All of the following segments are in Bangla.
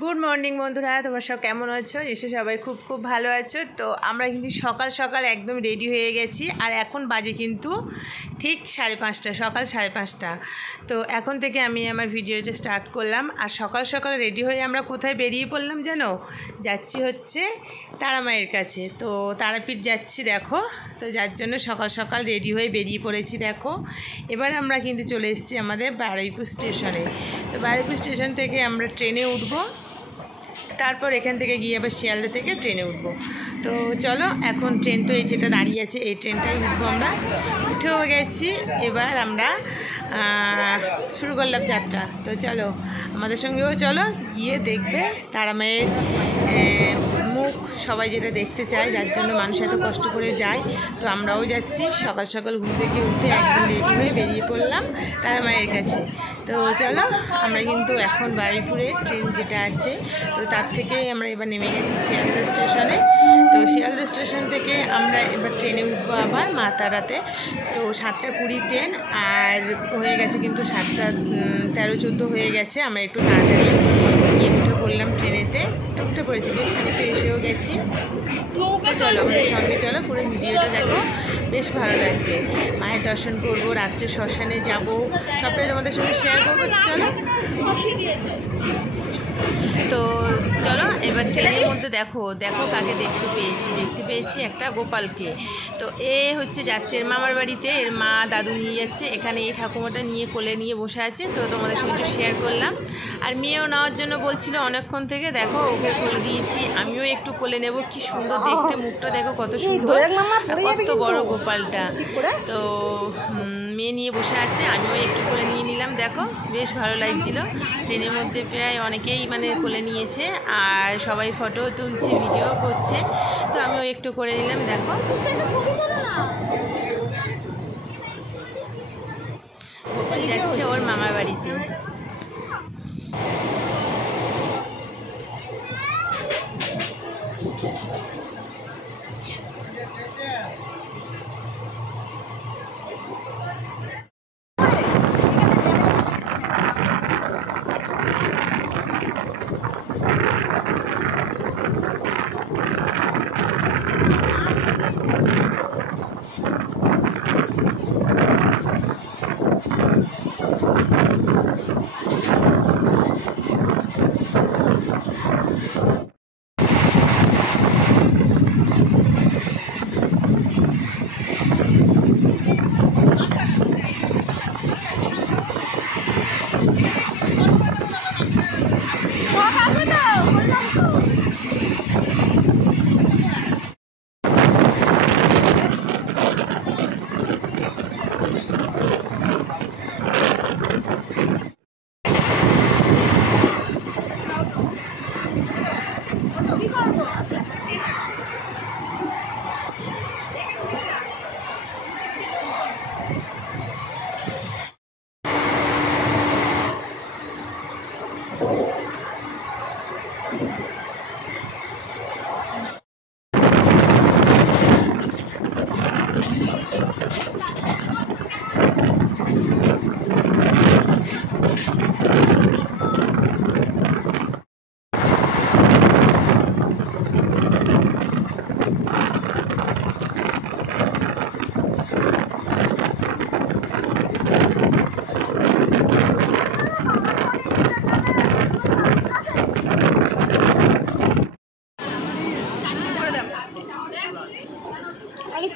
গুড মর্নিং বন্ধুরা, তোমরা সব কেমন আছো? এসে সবাই খুব খুব ভালো আছো। তো আমরা কিন্তু সকাল সকাল একদম রেডি হয়ে গেছি, আর এখন বাজে কিন্তু ঠিক 5:30, সকাল 5:30। তো এখন থেকে আমি আমার ভিডিওটা স্টার্ট করলাম। আর সকাল সকাল রেডি হয়ে আমরা কোথায় বেরিয়ে পড়লাম জানো? যাচ্ছি হচ্ছে তারামায়ের কাছে। তো তারাপীঠ যাচ্ছি দেখো। তো যার জন্য সকাল সকাল রেডি হয়ে বেরিয়ে পড়েছি দেখো। এবার আমরা কিন্তু চলে এসেছি আমাদের বারুইপুর স্টেশনে। তো বারুইপুর স্টেশন থেকে আমরা ট্রেনে উঠবো, তারপর এখান থেকে গিয়ে আবার শিয়ালদা থেকে ট্রেনে উঠবো। তো চলো, এখন ট্রেন তো এই যেটা দাঁড়িয়ে আছে এই ট্রেনটাই উঠবো। আমরা উঠেও গেছি, এবার আমরা শুরু করলাম যাত্রা। তো চলো আমাদের সঙ্গেও চলো, গিয়ে দেখবে তারামায়ের মুখ সবাই যেটা দেখতে চায়, যার জন্য মানুষ এত কষ্ট করে যায়। তো আমরাও যাচ্ছি, সকাল সকাল ঘুম থেকে উঠে একদম রেডি হয়ে বেরিয়ে পড়লাম তারামায়ের কাছে। তো চলো, আমরা কিন্তু এখন বারুইপুরে ট্রেন যেটা আছে তো তার থেকে আমরা এবার নেমে গেছি শিয়ালদা স্টেশনে। তো শিয়ালদা স্টেশন থেকে আমরা এবার ট্রেনে উঠবো আবার মা তারাতে। তো 7:20 ট্রেন, আর হয়ে গেছে কিন্তু 7:13-14 হয়ে গেছে। আমরা একটু তাড়াতাড়ি গিয়ে উঠে পড়লাম ট্রেনেতে। তো উঠে পড়েছি, বেশ খানিকটা এসেও গেছি। তো চলো আমাদের সঙ্গে চলো, পুরো ভিডিওটা দেখো, বেশ ভালো লাগবে। মায়ের দর্শন করবো, রাত্রে শ্মশানে যাব, সবটাই তোমাদের সঙ্গে শেয়ার করবো। চলো, তো চলো এবার ট্রেনের মধ্যে দেখো দেখো কাকে দেখতে পেয়েছি একটা গোপালকে। তো এ হচ্ছে যাচ্ছে এর মামার বাড়িতে, এর মা দাদু নিয়ে যাচ্ছে। এখানে এই ঠাকুমাটা নিয়ে কোলে নিয়ে বসে আছে। তো তোমাদের সঙ্গে একটু শেয়ার করলাম। আর মেয়েও নেওয়ার জন্য বলছিল অনেকক্ষণ থেকে, দেখো ওকে কোলে দিয়েছি, আমিও একটু কোলে নেব। কি সুন্দর দেখতে, মুখটা দেখো কত সুন্দর, কত বড় গোপালটা। তো মেয়ে নিয়ে বসে আছে, আমিও একটু কোলে নিয়ে নিলাম। দেখো বেশ ভালো লাগছিল। ট্রেনের মধ্যে প্রায় অনেকেই মানে কোলে নিয়েছে, আর সবাই ফটো তুলছে, ভিডিও করছে। তো আমিও একটু করে নিলাম। দেখো গোপাল যাচ্ছে ওর মামার বাড়িতে।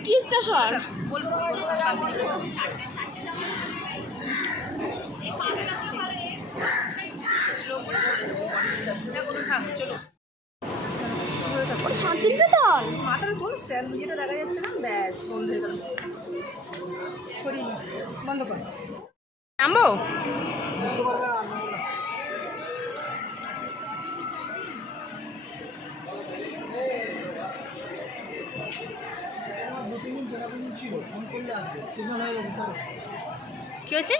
কি স্টেশন শান্তিনিকেতন মাথার কোন স্ট্যান্ড যেটা দেখা যাচ্ছে না, ব্যাস বন্ধ হয়ে গেল। বন্ধ কর, নামবো। কি হচ্ছে?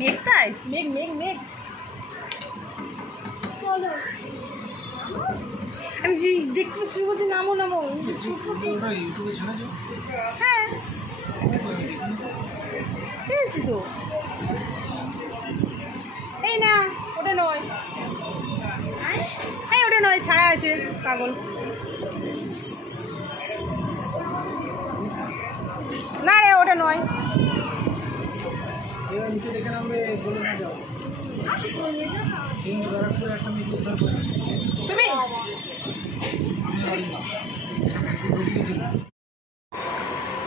মেঘ তাই মেঘ মেঘ মেঘ চলো আমি দেখতে শুরু করছি নামো নামো হ্যাঁ ছেড়েছি তো এই না ওটা নয় হ্যাঁ ওটা নয় ছাড়া আছে পাগল না রে ওটা নয় নিচে দেখে নামবে বলে না যাও তুমি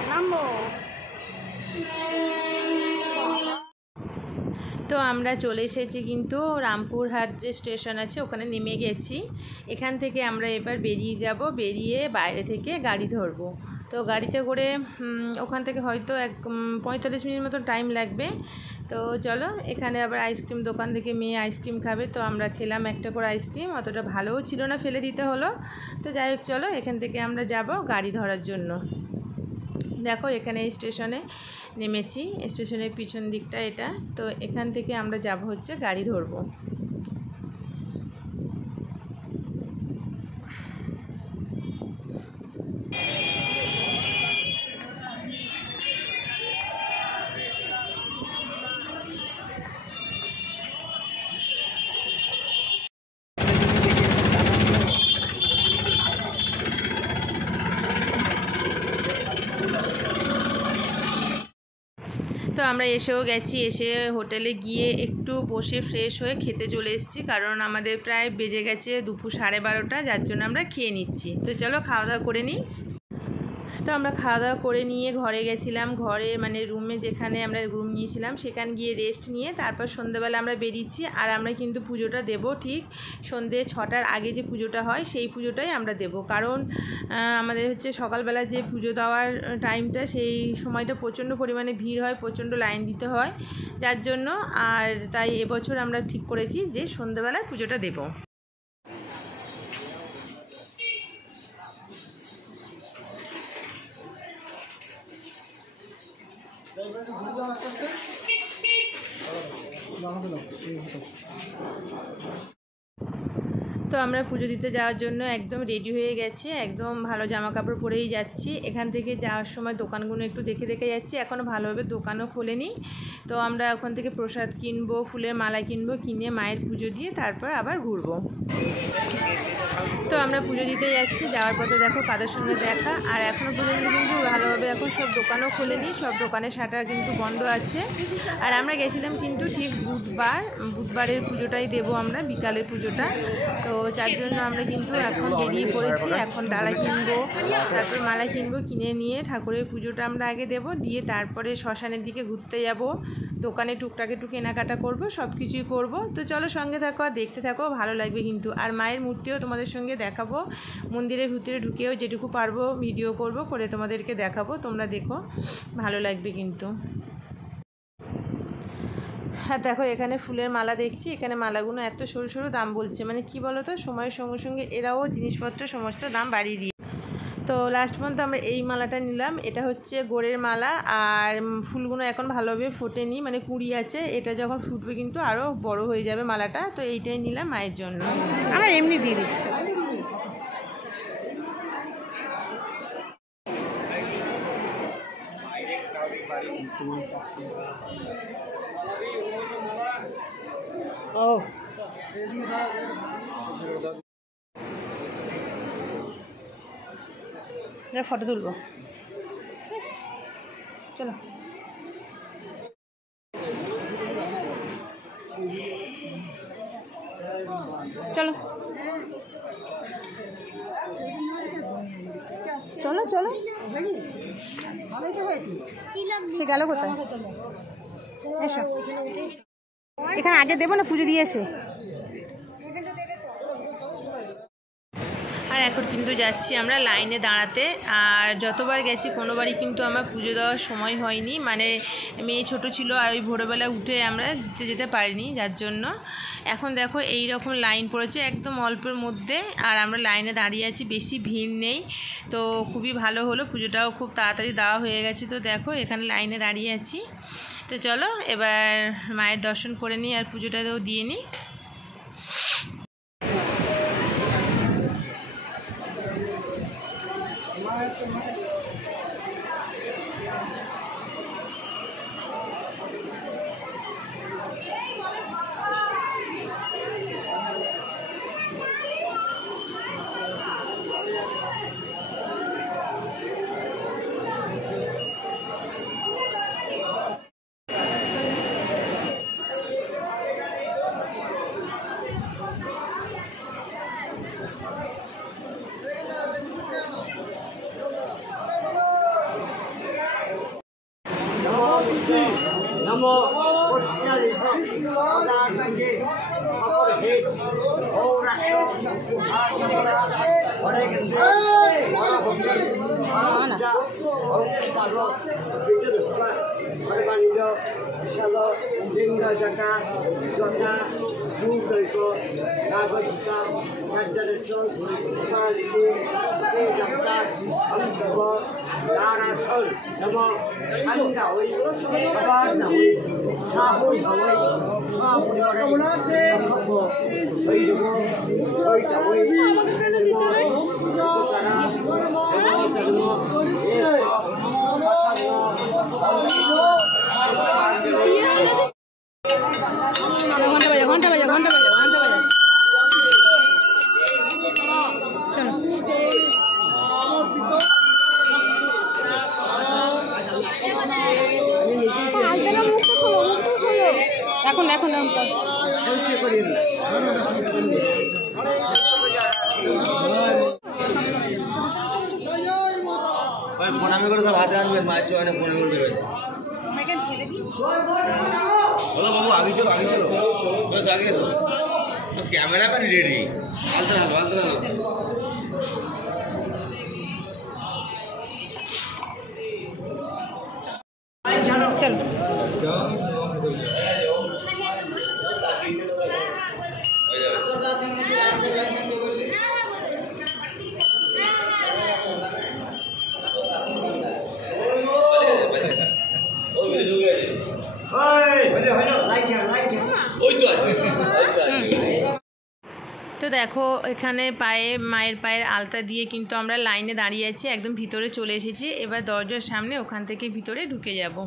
নামো তো আমরা চলে এসেছি কিন্তু রামপুরহাট যে স্টেশন আছে ওখানে নেমে গেছি। এখান থেকে আমরা এবার বেরিয়ে যাব, বেরিয়ে বাইরে থেকে গাড়ি ধরবো। তো গাড়িতে করে ওখান থেকে হয়তো 45 মিনিট মতো টাইম লাগবে। তো চলো, এখানে আবার আইসক্রিম দোকান থেকে মেয়ে আইসক্রিম খাবে, তো আমরা খেলাম একটা করে আইসক্রিম, অতটা ভালোও ছিল না, ফেলে দিতে হলো। তো যাই হোক চলো, এখান থেকে আমরা যাব গাড়ি ধরার জন্য। দেখো এখানে এই স্টেশনে নেমেছি, স্টেশনের পিছন দিকটা এটা। তো এখান থেকে আমরা যাব হচ্ছে গাড়ি ধরবো। তো আমরা এসেও গেছি, এসে হোটেলে গিয়ে একটু বসে ফ্রেশ হয়ে খেতে চলে এসেছি, কারণ আমাদের প্রায় বেজে গেছে দুপুর 12:30, যার জন্য আমরা খেয়ে নিচ্ছি। তো চলো খাওয়া দাওয়া করে নিই। তো আমরা খাওয়া দাওয়া করে নিয়ে ঘরে গেছিলাম, ঘরে মানে রুমে যেখানে আমরা রুম নিয়েছিলাম সেখানে গিয়ে রেস্ট নিয়ে তারপর সন্ধ্যেবেলা আমরা বেরিয়েছি। আর আমরা কিন্তু পুজোটা দেব ঠিক সন্ধ্যে 6টার আগে যে পুজোটা হয় সেই পুজোটাই আমরা দেব, কারণ আমাদের হচ্ছে সকালবেলা যে পুজো দেওয়ার টাইমটা সেই সময়টা প্রচণ্ড পরিমাণে ভিড় হয়, প্রচণ্ড লাইন দিতে হয়, যার জন্য আর তাই এবছর আমরা ঠিক করেছি যে সন্ধ্যেবেলায় পুজোটা দেব। তো আমরা পুজো দিতে যাওয়ার জন্য একদম রেডি হয়ে গেছি, একদম ভালো জামা কাপড় পরেই যাচ্ছি। এখান থেকে যাওয়ার সময় দোকানগুলো একটু দেখে দেখে যাচ্ছি, এখনও ভালোভাবে দোকানও খোলেনি। তো আমরা ওখান থেকে প্রসাদ কিনবো, ফুলের মালা কিনবো, কিনে মায়ের পুজো দিয়ে তারপর আবার ঘুরবো। তো আমরা পুজো দিতে যাচ্ছি, যাওয়ার পথে দেখো কাদের সঙ্গে দেখা। আর এখনও পর্যন্ত কিন্তু ভালোভাবে এখন সব দোকানও খোলেনি, সব দোকানের শাটার কিন্তু বন্ধ আছে। আর আমরা গেছিলাম কিন্তু ঠিক বুধবারের পুজোটাই দেবো আমরা, বিকালের পুজোটা। তো যার জন্য আমরা কিন্তু এখন বেরিয়ে পড়েছি, এখন ডালা কিনবো, তারপর মালা কিনবো, কিনে নিয়ে ঠাকুরের পুজোটা আমরা আগে দেবো, দিয়ে তারপরে শ্মশানের দিকে ঘুরতে যাব, দোকানে টুকটাক একটু কেনাকাটা করবো, সব কিছুই করবো। তো চলো সঙ্গে থাকো আর দেখতে থাকো, ভালো লাগবে কিন্তু। আর মায়ের মূর্তিও তোমাদের সঙ্গে দেখাবো, মন্দিরের ভিতরে ঢুকেও যেটুকু পারবো ভিডিও করব, করে তোমাদেরকে দেখাবো, তোমরা দেখো, ভালো লাগবে কিন্তু। হ্যাঁ দেখো এখানে ফুলের মালা দেখছি, এখানে মালাগুলো এত সরু সরু, দাম বলছে মানে কি বলো তো, সময়ের সঙ্গে সঙ্গে এরাও জিনিসপত্র সমস্ত দাম বাড়িয়ে দিয়ে। তো লাস্ট পর্যন্ত আমরা এই মালাটা নিলাম, এটা হচ্ছে গোড়ের মালা। আর ফুলগুলো এখন ভালোভাবে ফোটেনি, মানে কুঁড়ি আছে, এটা যখন ফুটবে কিন্তু আরও বড় হয়ে যাবে মালাটা। তো এইটাই নিলাম মায়ের জন্য, আমরা এমনি দিয়ে দিচ্ছি। ও ফটো তুলবো, ঠিক আছে চলো। চলো চলো চলো, সে গেল কোথায়? এসো, এখানে আগে দেবো না, পুজো দিয়ে এসে। আর এখন কিন্তু যাচ্ছি আমরা লাইনে দাঁড়াতে। আর যতবার গেছি কোনোবারই কিন্তু আমার পুজো দেওয়ার সময় হয়নি, মানে মেয়ে ছোট ছিল আর ওই ভোরবেলা উঠে আমরা যেতে পারিনি, যার জন্য এখন দেখো এই রকম লাইন পড়েছে একদম অল্পের মধ্যে। আর আমরা লাইনে দাঁড়িয়ে আছি, বেশি ভিড় নেই, তো খুবই ভালো হলো, পুজোটাও খুব তাড়াতাড়ি দেওয়া হয়ে গেছে। তো দেখো এখানে লাইনে দাঁড়িয়ে আছি। তো চলো এবার মায়ের দর্শন করে নিই আর পুজোটাও দিয়ে নিই। नमो घंटा बजा এখন এখন প্রণামী করে তো ভাত রাঁধবেন, মাছ অনেক প্রণামী করে বেরোচ্ছে। বলো বাবু আগে চলো আগে চলো চলো আগে এসো, তো ক্যামেরা ম্যান রেডি, আলতা নালো আলতা নালো। চলো তো দেখো এখানে মায়ের পায়ের আলতা দিয়ে কিন্তু আমরা লাইনে দাঁড়িয়ে আছি, একদম ভিতরে চলে এসেছি। এবার দরজার সামনে ওখান থেকে ভিতরে ঢুকে যাব।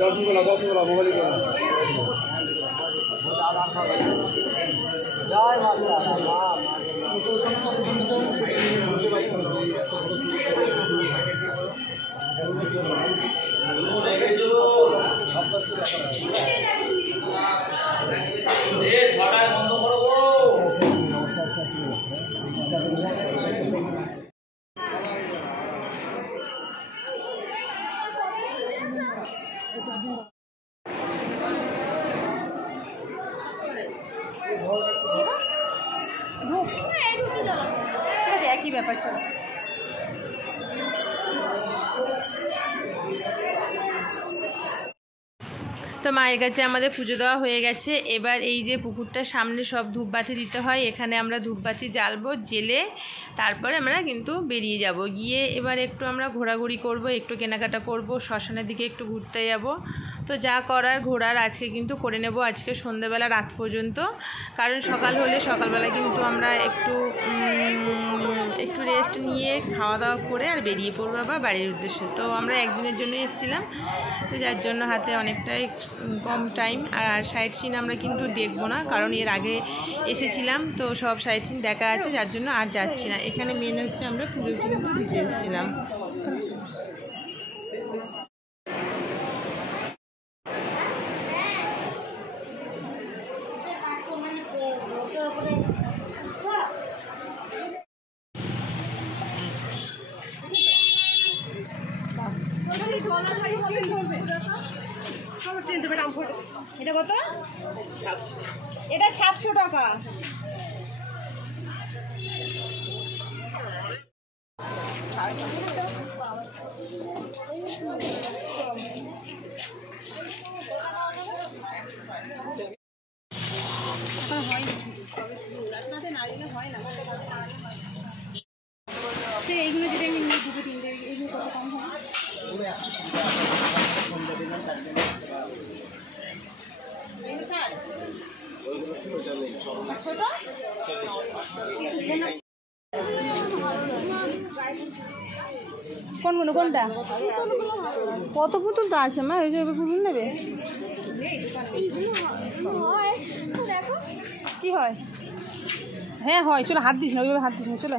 দশগুলা মোবাইল একই ব্যাপার। চলো তো মায়ের কাছে আমাদের পুজো দেওয়া হয়ে গেছে। এবার এই যে পুকুরটার সামনে সব ধূপবাতি দিতে হয়, এখানে আমরা ধূপবাতি জ্বালবো, জেলে তারপরে আমরা কিন্তু বেরিয়ে যাব। গিয়ে এবার একটু আমরা ঘোরাঘুরি করব, একটু কেনাকাটা করব, শ্মশানের দিকে একটু ঘুরতে যাব। তো যা করার ঘোরার আজকে কিন্তু করে নেব, আজকে সন্ধ্যেবেলা রাত পর্যন্ত। কারণ সকাল হলে সকালবেলা কিন্তু আমরা একটু রেস্ট নিয়ে খাওয়া দাওয়া করে আর বেরিয়ে পড়বো আবার বাড়ির উদ্দেশ্যে। তো আমরা একদিনের জন্য এসেছিলাম, তো যার জন্য হাতে অনেকটাই কম টাইম। আর সাইট সিন আমরা কিন্তু দেখবো না, কারণ এর আগে এসেছিলাম তো সব সাইট সিন দেখা আছে, যার জন্য আর যাচ্ছি না। এখানে মেন হচ্ছে আমরা পুজো কিন্তু দিতে এসেছিলাম। এটা কত? এটা 700 টাকা। এইগুলো যদি আমি নিই 2-3টে, এইগুলো কত কম হয়? কোনগুলো? কোনটা? কত পুতুল তো আছে মা, ওই যে পুতুল নেবে কি হয়? হ্যাঁ হয়, চলো হাত দিস না, ওইভাবে হাত দিস না, চলো।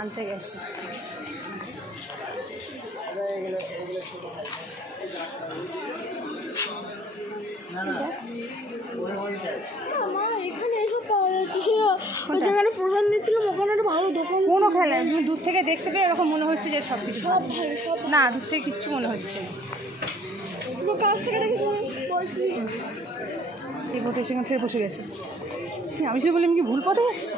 আনতে গেছি। কোনো খেলা তুমি দূর থেকে দেখতে পেয়ে এরকম মনে হচ্ছে যে সব কিছু না, দূর থেকে কিচ্ছু মনে হচ্ছে না। এই ভোটে সেখানে ফের বসে গেছে। আমি শুধু বলি আমি কি ভুল পথে যাচ্ছি?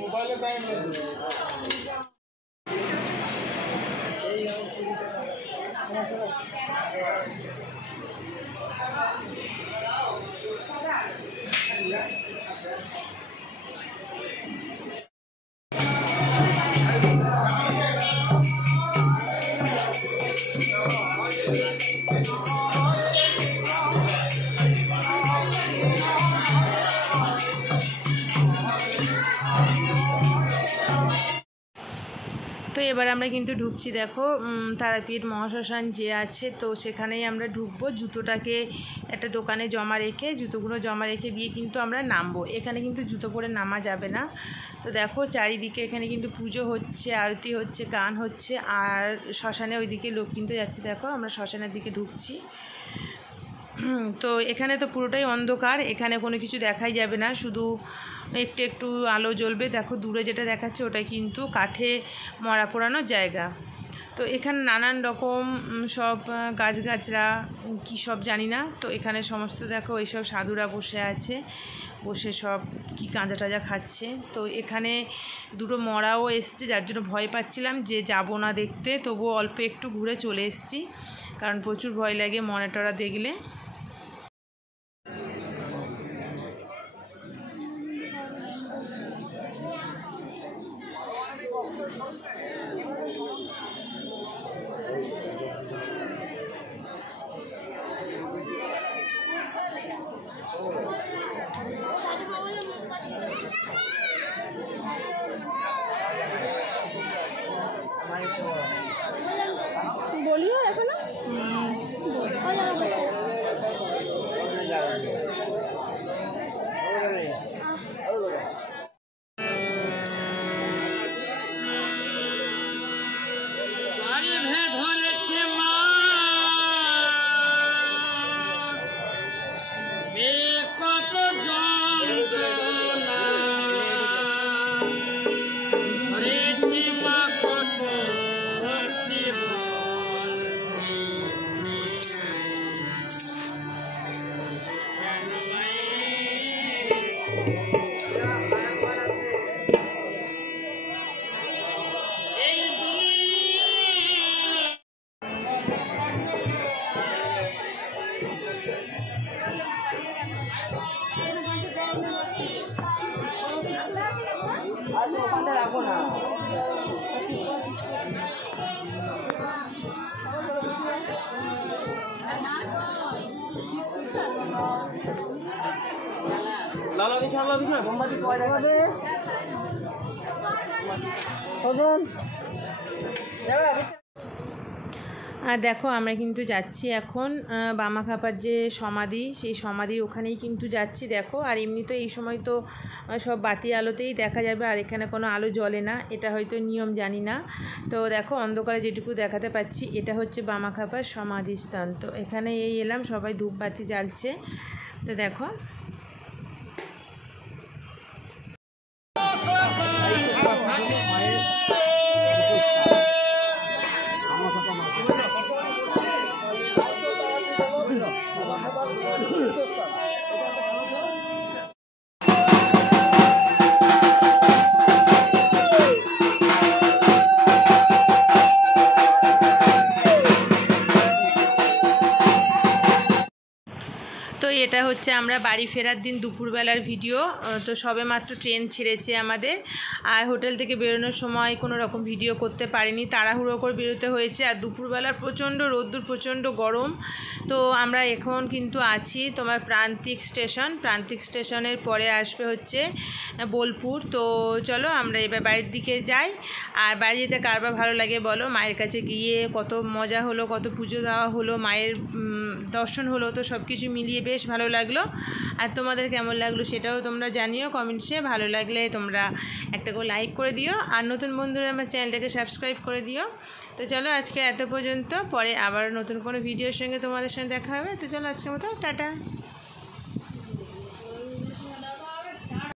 মোবাইলে টাইম তো এবার আমরা কিন্তু ঢুকছি। দেখো তারাপীঠ মহাশ্মশান যে আছে, তো সেখানেই আমরা ঢুকবো। জুতোটাকে একটা দোকানে জমা রেখে, জুতোগুলো জমা রেখে দিয়ে কিন্তু আমরা নামবো। এখানে কিন্তু জুতো পরে নামা যাবে না। তো দেখো চারিদিকে এখানে কিন্তু পুজো হচ্ছে, আরতি হচ্ছে, গান হচ্ছে, আর শ্মশানে ওইদিকে লোক কিন্তু যাচ্ছে। দেখো আমরা শ্মশানের দিকে ঢুকছি। তো এখানে তো পুরোটাই অন্ধকার, এখানে কোনো কিছু দেখাই যাবে না, শুধু একটু একটু আলো জ্বলবে। দেখো দূরে যেটা দেখাচ্ছে ওটা কিন্তু কাঠে মরা পোড়ানোর জায়গা। তো এখানে নানান রকম সব গাছগাছরা কী সব জানি না। তো এখানে সমস্ত দেখো এইসব সাধুরা বসে আছে, বসে সব কি গাঁজা টাজা খাচ্ছে। তো এখানে দুটো মরাও এসছে, যার জন্য ভয় পাচ্ছিলাম যে যাব না দেখতে, তবুও অল্প একটু ঘুরে চলে এসেছি, কারণ প্রচুর ভয় লাগে মরা টরা দেখলে। বলিও এখনো আর দেখো আমরা কিন্তু যাচ্ছি এখন বামাখ্যাপার যে সমাধি, সেই সমাধির ওখানেই কিন্তু যাচ্ছি দেখো। আর এমনি তো এই সময় তো সব বাতি আলোতেই দেখা যাবে, আর এখানে কোনো আলো জ্বলে না, এটা হয়তো নিয়ম জানি না। তো দেখো অন্ধকারে যেটুকু দেখাতে পাচ্ছি এটা হচ্ছে বামাখ্যাপার সমাধিস্থান। তো এখানে এই এলাম, সবাই ধূপবাতি জ্বালছে। তো দেখো তো এটা হচ্ছে আমরা বাড়ি ফেরার দিন দুপুরবেলার ভিডিও। তো সবে মাত্র ট্রেন ছেড়েছে আমাদের, আর হোটেল থেকে বেরোনোর সময় কোনো রকম ভিডিও করতে পারিনি, তাড়াহুড়ো করে বেরোতে হয়েছে। আর দুপুরবেলার প্রচণ্ড রোদ্দুর, প্রচণ্ড গরম। তো আমরা এখন কিন্তু আছি তোমার প্রান্তিক স্টেশন। প্রান্তিক স্টেশনের পরে আসবে হচ্ছে বোলপুর। তো চলো আমরা এবার বাড়ির দিকে যাই। আর বাড়ি যেতে কারবার ভালো লাগে বলো? মায়ের কাছে গিয়ে কত মজা হলো, কত পুজো দেওয়া হলো, মায়ের দর্শন হলো, তো সব কিছু মিলিয়ে বেশ ভালো লাগলো। আর তোমাদের কেমন লাগলো সেটাও তোমরা জানিও কমেন্টসে। ভালো লাগলে তোমরা একটা করে লাইক করে দিও, আর নতুন বন্ধুরা আমার চ্যানেলটাকে সাবস্ক্রাইব করে দিও। তো চলো আজকে এত পর্যন্ত, পরে আবার নতুন কোনো ভিডিওর সঙ্গে তোমাদের সঙ্গে দেখা হবে। তো চলো আজকের মতো টাটা।